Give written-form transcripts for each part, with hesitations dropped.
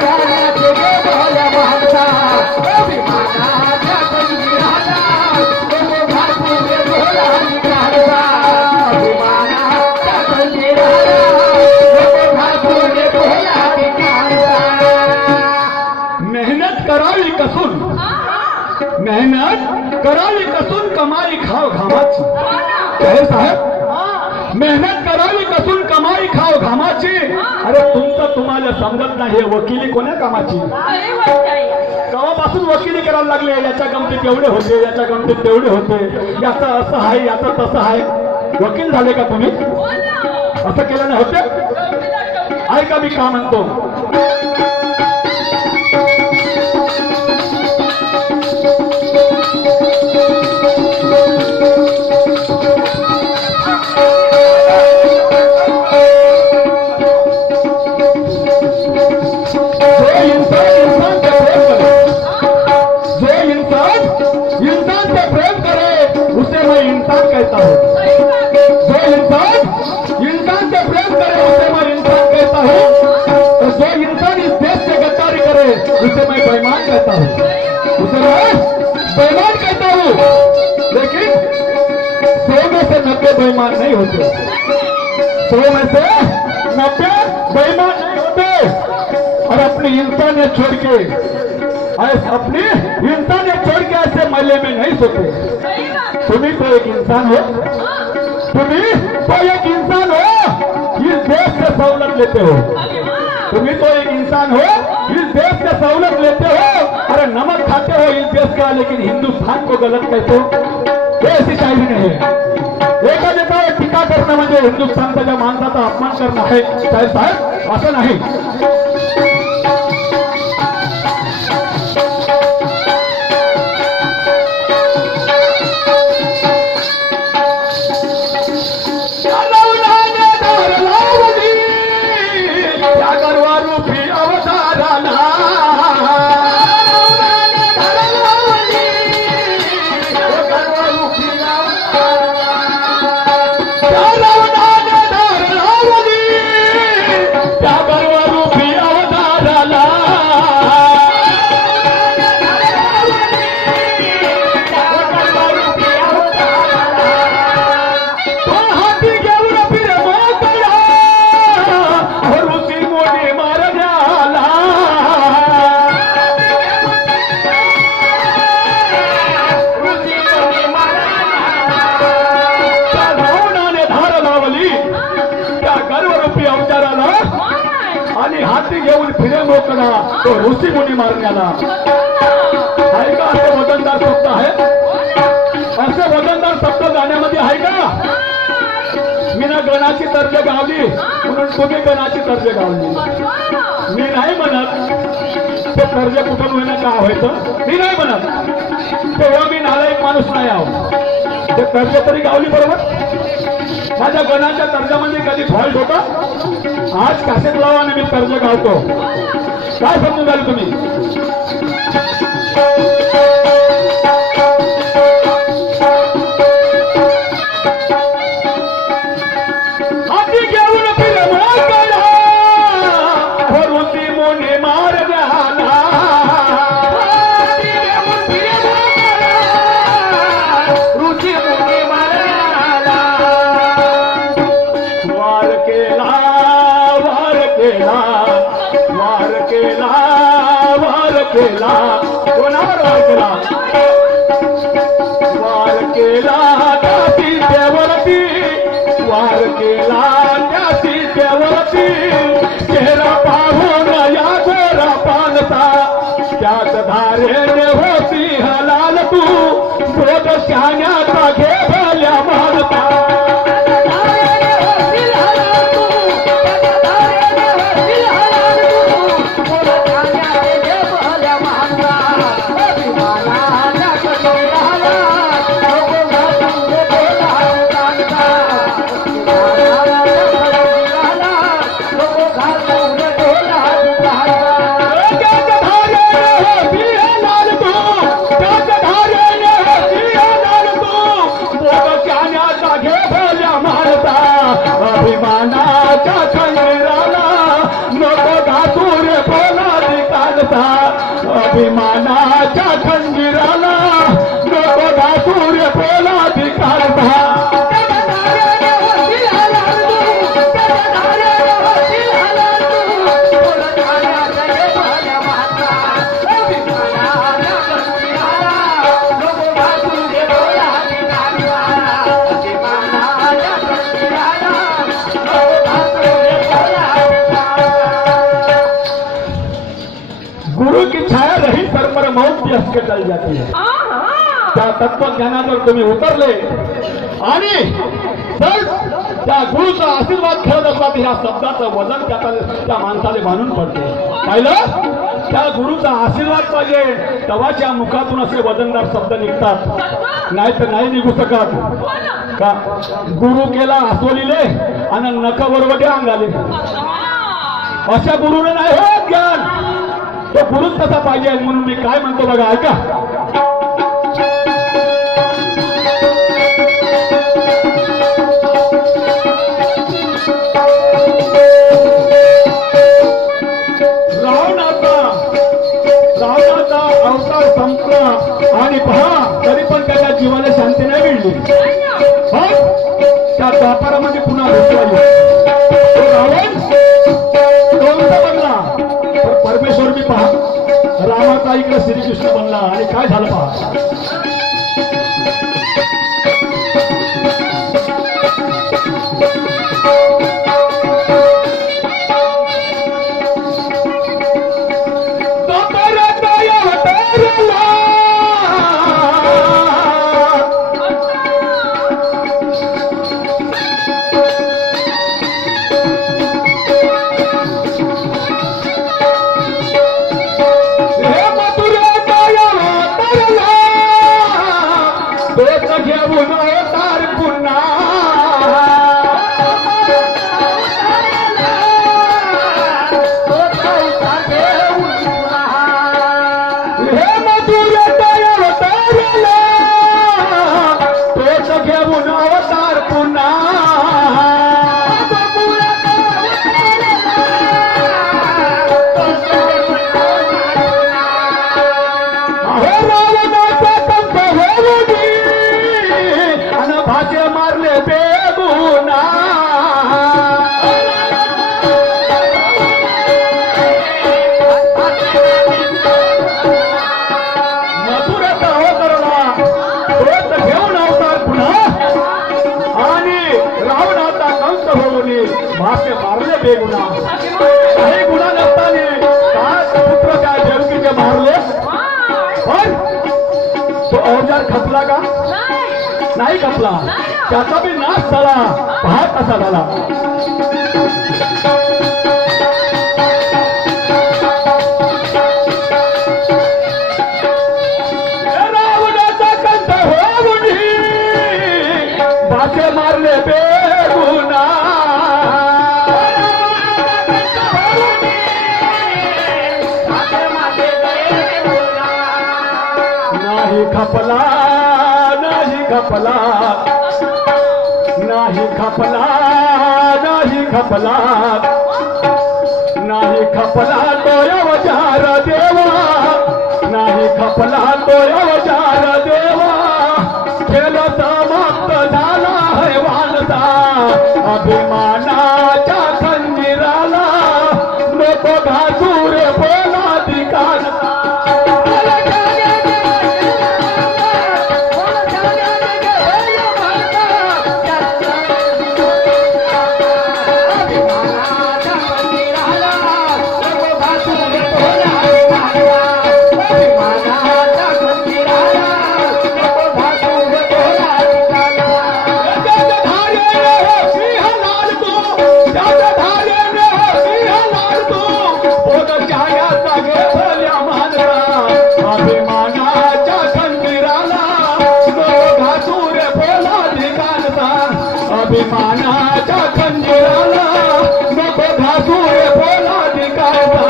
जाण्याचे गे भल्या माणसा अभिमानाच्या पंजिराला नको घालू गे भोला निघाला अभिमानाच्या पंजिराला नको घालू गे भोला निघाला मेहनत करावी कसून मेहनत करावी कसून कमाई खाव घामाची काय साहेब मेहनत करावी कसून कमाई खाव घामाची अरे तुमचं तुम्हाला समजत नाही वकिली कोण्या कामाची केव्हापासून वकिली करायला लागले याच्या गमतीत एवढे होते याच्या गमतीत तेवढे होते याचं असं आहे याचं तसं आहे वकील झाले का तुम्ही असं केलं नाही होते ऐका मी का म्हणतो कहता हूँ जो इंसान से प्रेम करे उसे मैं इंसान कहता हूँ और जो इंसान इस देश से गद्दारी करे उसे मैं बेईमान कहता हूँ उसे मैं बेईमान कहता हूँ लेकिन 100 में से 90 बेईमान नहीं होते 100 में से 90 बेईमान नहीं होते और अपनी इंसानियत छोड़ के अपनी इंसानियत छोड़ के ऐसे महल्ले में नहीं सोते तुम्ही तो एक इंसान हो तुम्ही तो एक इंसान हो इस देश से सहुलत लेते हो तुम्ही तो एक इंसान हो इस देश से सहुलत लेते हो अरे नमक खाते हो इस देश का लेकिन हिंदुस्तान को गलत कहते हो ये ऐसी शायरी नहीं है एका देता टीका करणं म्हणजे हिंदुस्थानचा ज्या माणसाचा अपमान करणं आहे साहेब असं नाही घेऊन फिरे मोकळा तो ऋषी मुनी मारण्याला आहे का असे वजनदार शब्द आहे असे वजनदार शब्द गाण्यामध्ये आहे का मी ना गणाची तर्ज गावली म्हणून तुम्ही गणाची तर्ज गावली मी नाही म्हणत ते तर्ज कुठून होईना का व्हायचं मी नाही म्हणत तेव्हा मी नालायक माणूस नाही आहो ते तर्ज तरी गावली बरोबर माझ्या गणाच्या तर्जामध्ये कधी फॉल्ट होता आज कासेट लावाने मी तर्ज गावतो काय समजून झालं तुम्ही हाती घेऊन फिरवला गेला ऋषी मुनी मार झाला हाती घेऊन फिरवला ऋषी मुनी मार झाला वार केला कोणावर वार केला त्याची देवरती वार केला त्याची देवरती चेहरा पाहून या गोरा पानता त्याच धारेने होती हलाल तू बोध शहाण्याचा घे भल्या मानता अभिमानाच्या खंजीराला नको घासूर बोला धिकारता गुरु की छाया रही सरमर मौत ती हसके चल जाती है त्या तत्वज्ञानावर तुम्ही उतरले आणि जर त्या गुरुचा आशीर्वाद खेळत असला तर ह्या शब्दाचं वजन त्या माणसाला बांधून पडते पाहिलं त्या गुरुचा आशीर्वाद पाहिजे तेव्हाच्या मुखातून असे वजनदार शब्द निघतात नाही तर नाही निघू शकत का गुरु केला आसोलीले आणि नख बरोबर अंगाले अशा गुरुने नाही हो ज्ञान तो गुरुच कसा पाहिजे म्हणून मी काय म्हणतो बघा ऐका रावणाचा अवतार संपला आणि पहा तरी पण त्याच्या जीवाला शांती नाही मिळली त्या व्यापारामध्ये पुन्हा भेटला रावण कोणता बनला परमेश्वर मी पहा रामाचा इकडे श्रीकृष्ण बनला आणि काय झालं पहा भाष्य मारले बेगुना काही गुन्हा नसताना काय पुत्र त्या देवकीचे मारले पण तो अवजार खपला का नाही खपला त्याचा बी नाश झाला पहा कसा झाला रावणाचा कंठ होऊन भाष्य मारले बेगुना खपला नाही खपला नाही खपला नाही खपला नाही खपला तो अवजार देवा नाही खपला तो अवजार देवा खेळ समाप्त झाला है वालता अभिमानाच्या खंजीराला नको घासूर बोला धिकारता अभिमानाच्या खंजीराला नको घासूर बोला धिकारता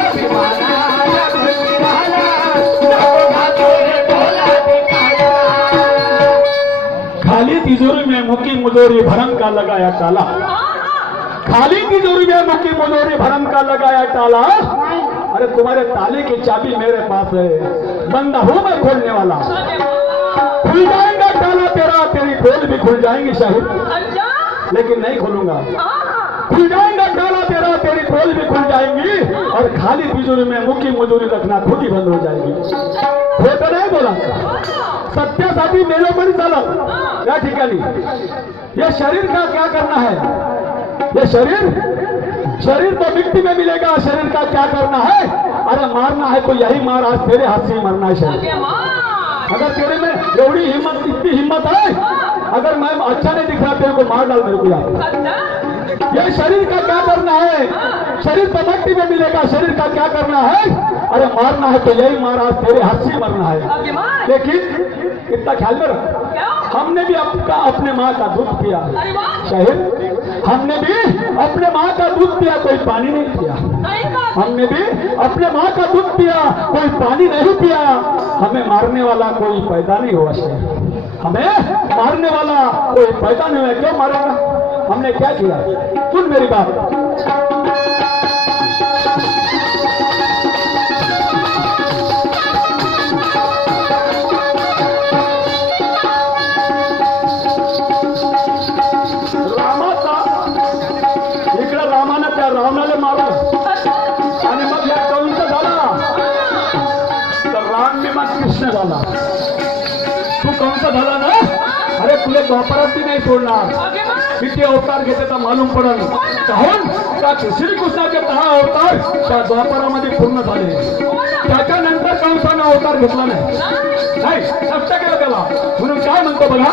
अभिमानाच्या मुजोरी भरम का लगाया ताला, खाली तिजोरी में मुखी मुजोरी भरम का लगाया ताला। अरे तुम्हारे ताले की चाबी मेरे पास है, बंदा हूं मैं खोलने वाला। खुल जाएगा ताला तेरा, तेरी खोल भी खुल जाएंगी शाहिद, लेकिन नहीं खोलूंगा। खुल जाएगा ताला तेरा, तेरी खोल भी खुल जाएंगी, और खाली तिजोरी में मुखी मुजोरी रखना खुद ही बंद हो जाएगी। हे तो नाही बोला, सत्यासाठी मेलो पण चालत या ठिकाणी। ये शरीर का क्या करना है, ये शरीर तो मिट्टी में मिलेगा, शरीर का क्या करना है? अरे मारना है तो यही मार, आज तेरे हाथ से ही मरना है शरीर। अगर तेरे में एवढी हिम्मत, इतनी हिम्मत है, अगर मैं अच्छा नहीं दिख रहा तेरे को मार डाल मेरे को यार। ये शरीर का क्या करना है, शरीर तो मिट्टी में मिलेगा, शरीर का क्या करना है? अरे मारना है तो यही मार, आज तेरे हाथ से मरना है। लेकिन इतना ख्याल में रख, हमने भी अपने माँ का दूध पिया शाहिद, हमने भी अपने माँ का दूध पिया, कोई पानी नहीं पिया। हमने भी अपने माँ का दूध पिया, कोई पानी नहीं पिया। हमें मारने वाला कोई पैदा नहीं हुआ शाहिद, हमें मारने वाला कोई पैदा नहीं हुआ। क्यों मारेगा? हमने क्या किया? सुन मेरी बात। रावणाला मारलं आणि मग या कंस झाला, तर राम मी मग कृष्ण झाला। तू कंस झाला ना, अरे तुला द्वापरात बी नाही सोडणार, किती अवतार घेते तर मालूम पडल। काहून का श्रीकृष्णाचे 10 अवतार त्या द्वापरामध्ये पूर्ण झाले, त्याच्यानंतर कंसानं अवतार घेतला नाही, नष्ट केलं त्याला। म्हणून काय म्हणतो बघा,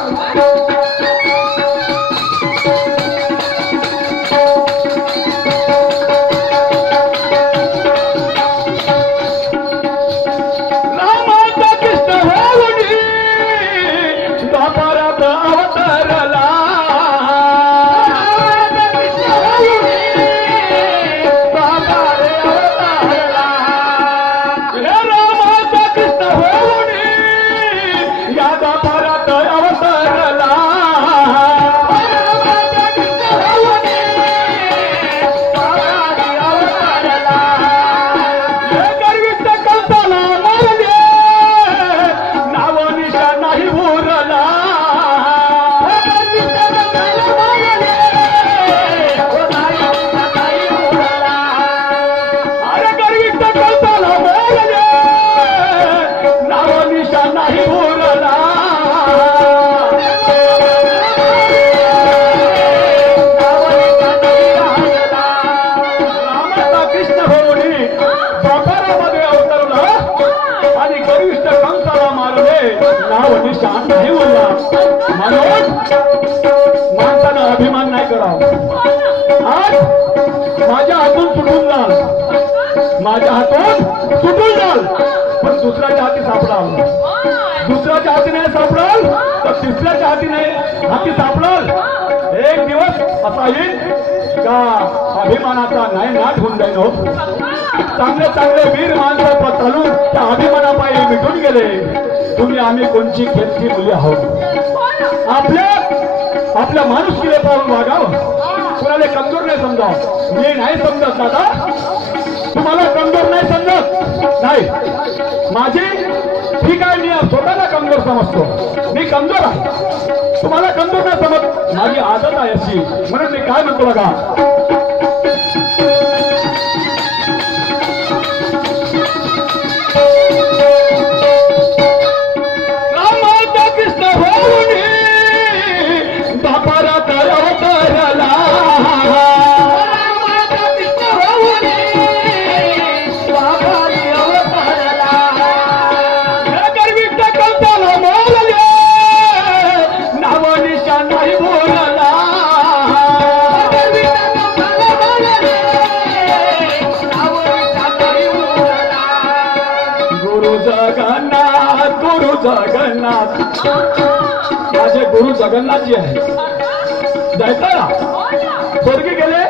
माणसानं अभिमान नाही करावा। आज माझ्या हातून सुटून जाल, माझ्या हातून सुटून जाल, पण दुसऱ्याच्या हाती सापडाल, दुसऱ्याच्या हाती नाही सापडाल तर तिसऱ्याच्या हाती सापडाल। एक दिवस असा येईल का अभिमानाचा नाही नाट होऊन जाईल हो। चांगले चांगले वीर माणसं चालून त्या अभिमानापायी मिटून गेले। तुम्ही आम्ही कोणची खेळची मुली आहोत। आपल्या माणुसकीला पाहून वागावं, कुणाला कमजोर नाही समजावं। मी नाही समजत दादा, तुम्हाला कमजोर नाही समजत नाही, माझी ठीक आहे, मी स्वतःला कमजोर समजतो, मी कमजोर आहे, तुम्हाला कमजोर नाही समजत, माझी आदत आहे अशी। म्हणून मी काय म्हणतो बघा, जगन्नाथ माझे गुरु जगन्नाथ जी आहे, जायचं ना स्वर्गी गेले,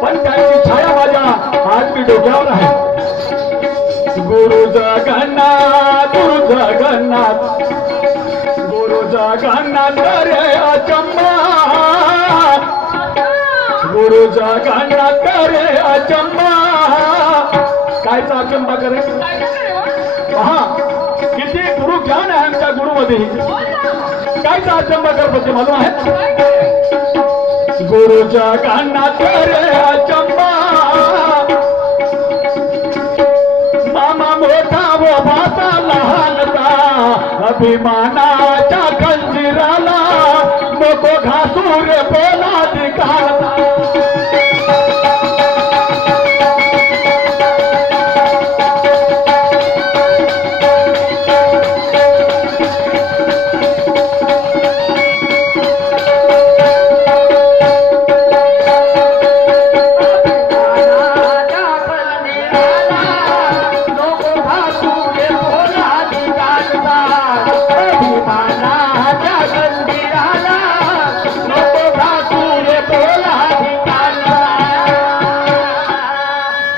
पण त्यांची छाया माझ्या आज मी डोक्यावर आहे। गुरु जगन्नाथ, गुरु जगन्नाथ, गुरु जगन्नाथ रे अचंबा गुरुचा गाणा करे अचंबा. कायचा अचंबा करे पहा, किती गुरु ज्ञान आहे आमच्या गुरुमध्ये. कायचा अचंबा करतो ते मालूम आहे. गुरुचा गाणा करे अचंबा, मामा मोठा व भाता लहानता, अभिमानाच्या खंजीराला नको घासू रे पोलादी घालता.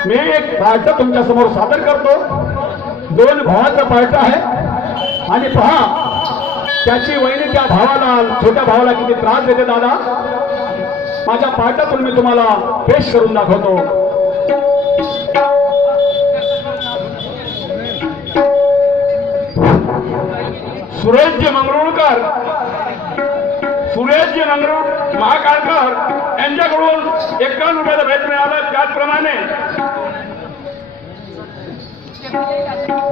मी एक पार्ट तुमच्या समोर सादर करतो. दोन भावाचा पार्ट आहे आणि पहा त्याची वहिनी त्या भावाला, छोट्या भावाला किती त्रास देते दादा. माझ्या पार्टातून मी तुम्हाला पेश करून दाखवतो. सुरेशजी मंगरुळकर, सुरेशजी मंगरुळ महाकाळकर यांच्याकडून 51 रुपयाचं भेट मिळालं. त्याचप्रमाणे